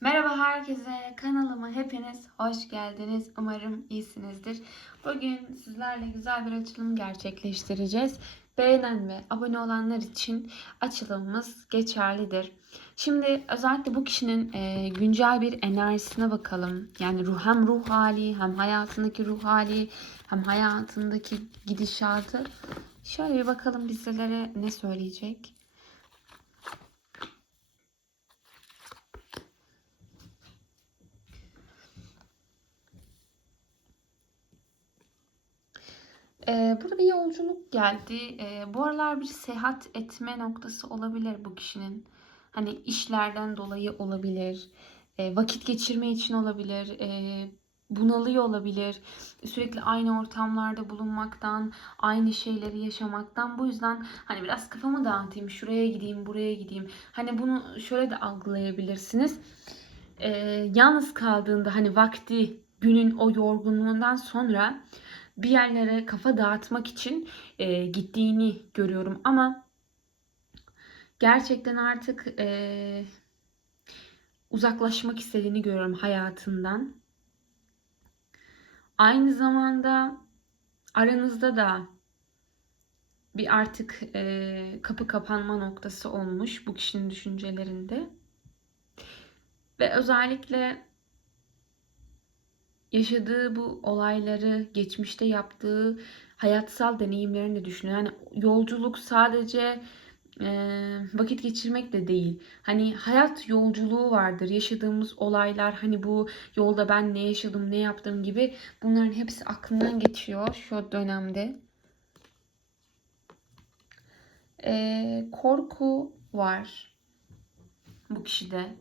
Merhaba herkese, kanalıma hepiniz hoş geldiniz. Umarım iyisinizdir. Bugün sizlerle güzel bir açılım gerçekleştireceğiz. Beğenen ve abone olanlar için açılımımız geçerlidir. Şimdi özellikle bu kişinin e, güncel bir enerjisine bakalım. Yani ruh, hem ruh hali, hem hayatındaki ruh hali, hem hayatındaki gidişatı. Şöyle bir bakalım bizlere ne söyleyecek. Ee, burada bir yolculuk geldi. Ee, bu aralar bir seyahat etme noktası olabilir bu kişinin. Hani işlerden dolayı olabilir. Ee, vakit geçirme için olabilir. Ee, bunalıyor olabilir. Sürekli aynı ortamlarda bulunmaktan, aynı şeyleri yaşamaktan. Bu yüzden hani biraz kafamı dağıtayım, şuraya gideyim, buraya gideyim. Hani bunu şöyle de algılayabilirsiniz. Ee, yalnız kaldığında hani vakti, günün o yorgunluğundan sonra bir yerlere kafa dağıtmak için e, gittiğini görüyorum ama gerçekten artık e, uzaklaşmak istediğini görüyorum hayatından. Aynı zamanda aranızda da bir artık e, kapı kapanma noktası olmuş bu kişinin düşüncelerinde. Ve özellikle yaşadığı bu olayları, geçmişte yaptığı hayatsal deneyimlerini de düşünüyor. Yani yolculuk sadece e, vakit geçirmek de değil. Hani hayat yolculuğu vardır. Yaşadığımız olaylar, hani bu yolda ben ne yaşadım, ne yaptım gibi bunların hepsi aklından geçiyor şu dönemde. E, korku var bu kişide.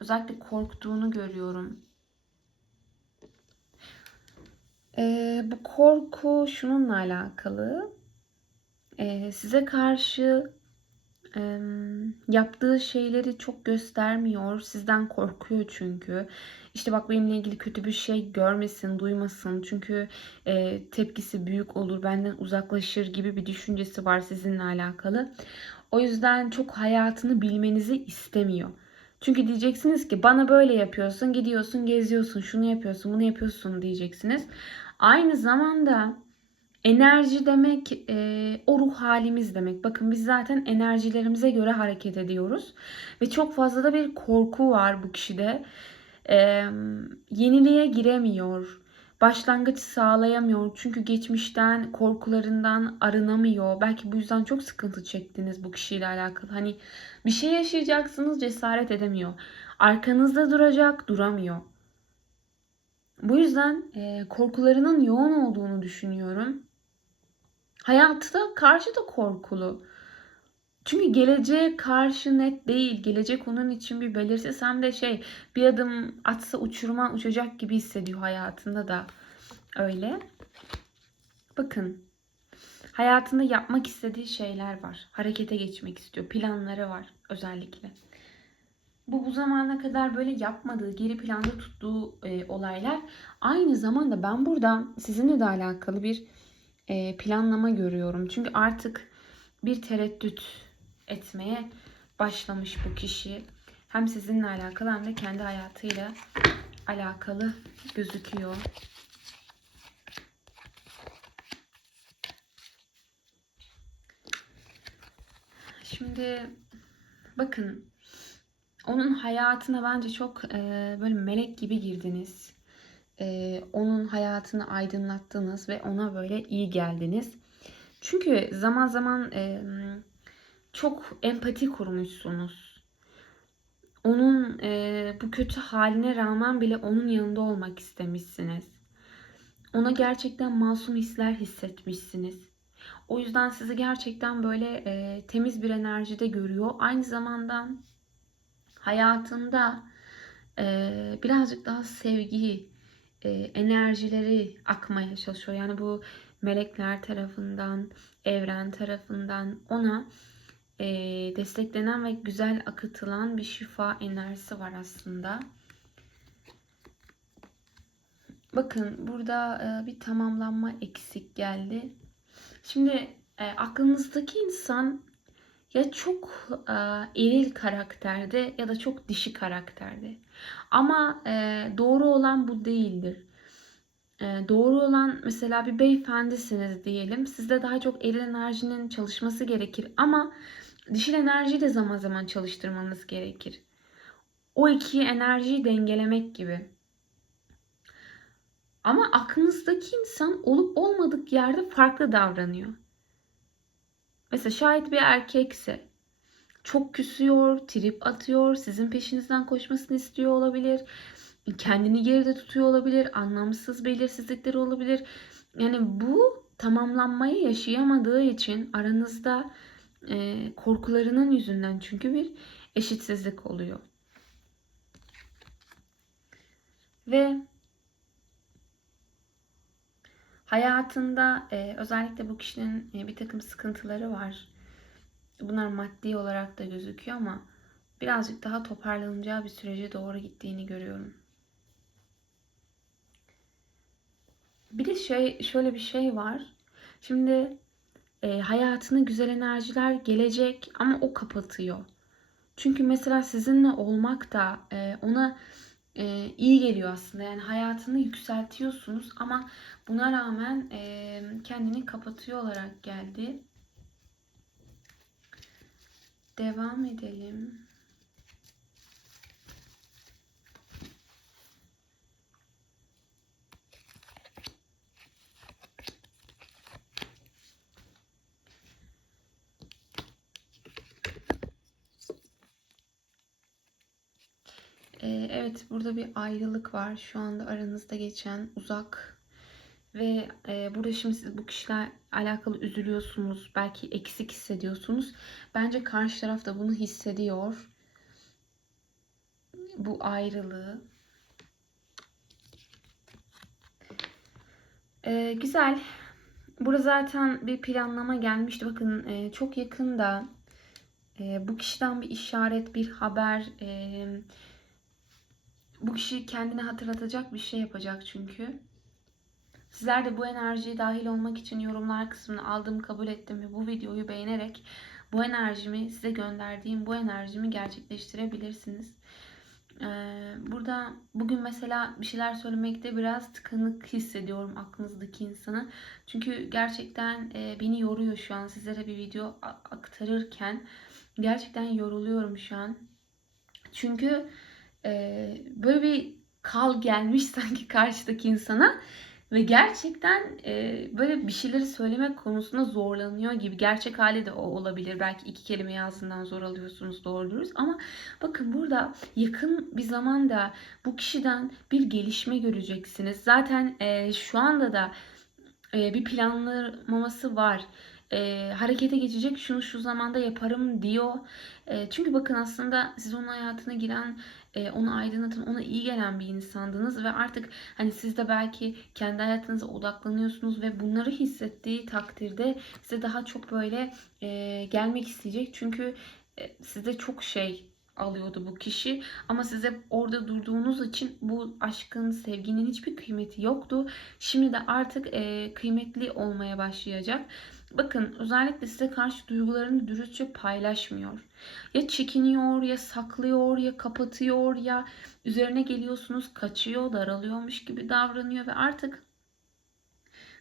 Özellikle korktuğunu görüyorum. Ee, bu korku şununla alakalı. Ee, size karşı e, yaptığı şeyleri çok göstermiyor. Sizden korkuyor çünkü. İşte bak benimle ilgili kötü bir şey görmesin, duymasın. Çünkü e, tepkisi büyük olur, benden uzaklaşır gibi bir düşüncesi var sizinle alakalı. O yüzden çok hayatını bilmenizi istemiyor. Çünkü diyeceksiniz ki bana böyle yapıyorsun, gidiyorsun, geziyorsun, şunu yapıyorsun, bunu yapıyorsun diyeceksiniz. Aynı zamanda enerji demek e, o ruh halimiz demek. Bakın biz zaten enerjilerimize göre hareket ediyoruz. Ve çok fazla da bir korku var bu kişide. E, yeniliğe giremiyor. Başlangıç sağlayamıyor. Çünkü geçmişten, korkularından arınamıyor. Belki bu yüzden çok sıkıntı çektiniz bu kişiyle alakalı. Hani bir şey yaşayacaksınız cesaret edemiyor. Arkanızda duracak duramıyor. Bu yüzden e, korkularının yoğun olduğunu düşünüyorum. Hayatı da karşı da korkulu. Çünkü geleceğe karşı net değil. Gelecek onun için bir belirsiz hem de şey bir adım atsa uçuruma uçacak gibi hissediyor hayatında da. Öyle. Bakın. Hayatında yapmak istediği şeyler var. Harekete geçmek istiyor. Planları var özellikle bu bu zamana kadar böyle yapmadığı, geri planda tuttuğu e, olaylar. Aynı zamanda ben burada sizinle de alakalı bir e, planlama görüyorum. Çünkü artık bir tereddüt etmeye başlamış bu kişi. Hem sizinle alakalı hem de kendi hayatıyla alakalı gözüküyor. Şimdi bakın onun hayatına bence çok e, böyle melek gibi girdiniz. E, onun hayatını aydınlattınız ve ona böyle iyi geldiniz. Çünkü zaman zaman e, çok empati kurmuşsunuz. Onun e, bu kötü haline rağmen bile onun yanında olmak istemişsiniz. Ona gerçekten masum hisler hissetmişsiniz. O yüzden sizi gerçekten böyle e, temiz bir enerjide görüyor. Aynı zamanda hayatında e, birazcık daha sevgi e, enerjileri akmaya çalışıyor. Yani bu melekler tarafından, evren tarafından ona e, desteklenen ve güzel akıtılan bir şifa enerjisi var aslında. Bakın burada e, bir tamamlanma eksik geldi. Şimdi e, aklınızdaki insan ya çok e, eril karakterde ya da çok dişi karakterde. Ama e, doğru olan bu değildir. E, doğru olan mesela bir beyefendisiniz diyelim. Sizde daha çok eril enerjinin çalışması gerekir. Ama dişil enerjiyi de zaman zaman çalıştırmanız gerekir. O iki enerjiyi dengelemek gibi. Ama aklınızdaki insan olup olmadık yerde farklı davranıyor. Mesela şayet bir erkekse çok küsüyor, trip atıyor, sizin peşinizden koşmasını istiyor olabilir. Kendini geride tutuyor olabilir, anlamsız belirsizlikleri olabilir. Yani bu tamamlanmayı yaşayamadığı için aranızda e, korkularının yüzünden çünkü bir eşitsizlik oluyor. Ve hayatında e, özellikle bu kişinin e, bir takım sıkıntıları var. Bunlar maddi olarak da gözüküyor ama birazcık daha toparlanacağı bir sürece doğru gittiğini görüyorum. Bir de şey şöyle bir şey var. Şimdi e, hayatına güzel enerjiler gelecek ama o kapatıyor. Çünkü mesela sizinle olmak da e, ona e, iyi geliyor aslında. Yani hayatını yükseltiyorsunuz ama buna rağmen e, kendini kapatıyor olarak geldi. Devam edelim. Ee, evet burada bir ayrılık var. Şu anda aranızda geçen uzak ve e, burada şimdi siz bu kişiler alakalı üzülüyorsunuz belki eksik hissediyorsunuz. Bence karşı taraf da bunu hissediyor. Bu ayrılığı. Ee, güzel. Burada zaten bir planlama gelmişti. Bakın e, çok yakında e, bu kişiden bir işaret bir haber e, bu kişi kendine hatırlatacak bir şey yapacak çünkü. Sizler de bu enerjiye dahil olmak için yorumlar kısmını aldım, kabul ettim ve bu videoyu beğenerek bu enerjimi size gönderdiğim bu enerjimi gerçekleştirebilirsiniz. Ee, burada bugün mesela bir şeyler söylemekte biraz tıkanık hissediyorum aklınızdaki insanı. Çünkü gerçekten e, beni yoruyor şu an sizlere bir video aktarırken. Gerçekten yoruluyorum şu an. Çünkü e, böyle bir kal gelmiş sanki karşıdaki insana ve gerçekten e, böyle bir şeyleri söylemek konusunda zorlanıyor gibi. Gerçek hali de o olabilir. Belki iki kelime yazından zor alıyorsunuz doğru. Ama bakın burada yakın bir zamanda bu kişiden bir gelişme göreceksiniz. Zaten e, şu anda da e, bir planlamaması var e, harekete geçecek şunu şu zamanda yaparım diyor. E, çünkü bakın aslında siz onun hayatına giren, e, onu aydınlatan, ona iyi gelen bir insandınız ve artık hani siz de belki kendi hayatınıza odaklanıyorsunuz ve bunları hissettiği takdirde size daha çok böyle e, gelmek isteyecek. Çünkü e, sizde çok şey alıyordu bu kişi. Ama size orada durduğunuz için bu aşkın, sevginin hiçbir kıymeti yoktu. Şimdi de artık e, kıymetli olmaya başlayacak. Bakın özellikle size karşı duygularını dürüstçe paylaşmıyor. Ya çekiniyor, ya saklıyor, ya kapatıyor, ya üzerine geliyorsunuz kaçıyor, daralıyormuş gibi davranıyor ve artık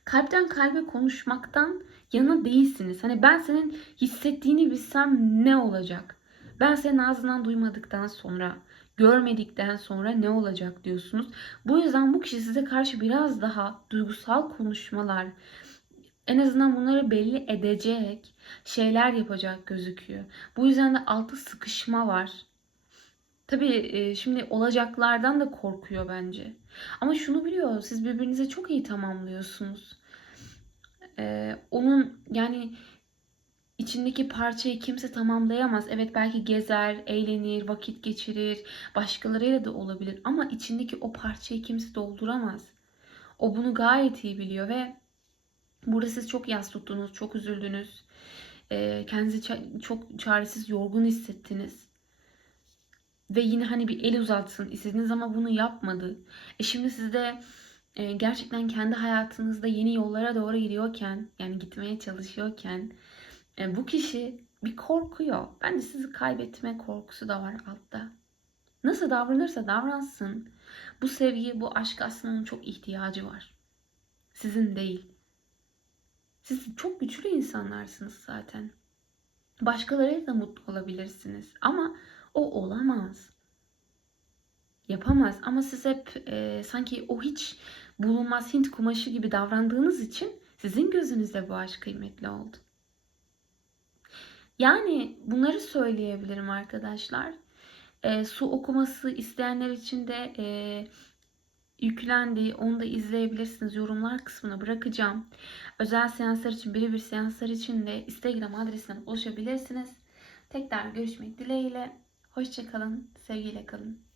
kalpten kalbe konuşmaktan yana değilsiniz. Hani ben senin hissettiğini bilsem ne olacak? Ben senin ağzından duymadıktan sonra, görmedikten sonra ne olacak diyorsunuz. Bu yüzden bu kişi size karşı biraz daha duygusal konuşmalar, en azından bunları belli edecek şeyler yapacak gözüküyor. Bu yüzden de altı sıkışma var. Tabii e, şimdi olacaklardan da korkuyor bence. Ama şunu biliyor, siz birbirinize çok iyi tamamlıyorsunuz. Ee, onun yani içindeki parçayı kimse tamamlayamaz. Evet belki gezer, eğlenir, vakit geçirir, başkalarıyla da olabilir. Ama içindeki o parçayı kimse dolduramaz. O bunu gayet iyi biliyor ve Burada siz çok yas tuttunuz, çok üzüldünüz. E, kendinizi çok çaresiz, yorgun hissettiniz. Ve yine hani bir el uzatsın istediniz ama bunu yapmadı. E şimdi siz de e, gerçekten kendi hayatınızda yeni yollara doğru gidiyorken, yani gitmeye çalışıyorken e, bu kişi bir korkuyor. Bence sizi kaybetme korkusu da var altta. Nasıl davranırsa davransın. Bu sevgi, bu aşk aslında onun çok ihtiyacı var. Sizin değil. Siz çok güçlü insanlarsınız zaten. Başkalarıyla da mutlu olabilirsiniz. Ama o olamaz. Yapamaz. Ama siz hep e, sanki o hiç bulunmaz Hint kumaşı gibi davrandığınız için sizin gözünüzde bu aşk kıymetli oldu. Yani bunları söyleyebilirim arkadaşlar. E, su okuması isteyenler için de e, yüklendi. Onu da izleyebilirsiniz. Yorumlar kısmına bırakacağım. Özel seanslar için, birebir seanslar için de Instagram adresinden ulaşabilirsiniz. Tekrar görüşmek dileğiyle. Hoşçakalın. Sevgiyle kalın.